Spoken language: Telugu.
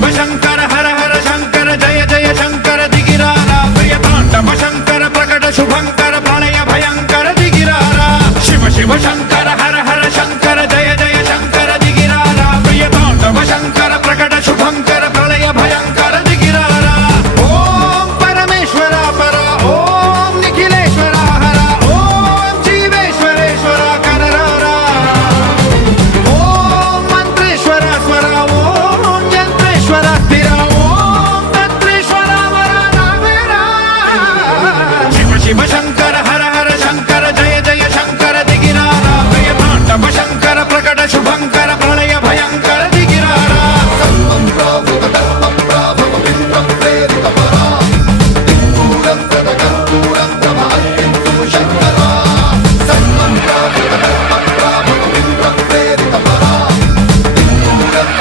శివ శంకర హర హర శంకర జయ జయ శంకర దిగిరారా ప్రియ తాండవ శంకర ప్రకట శుభంకర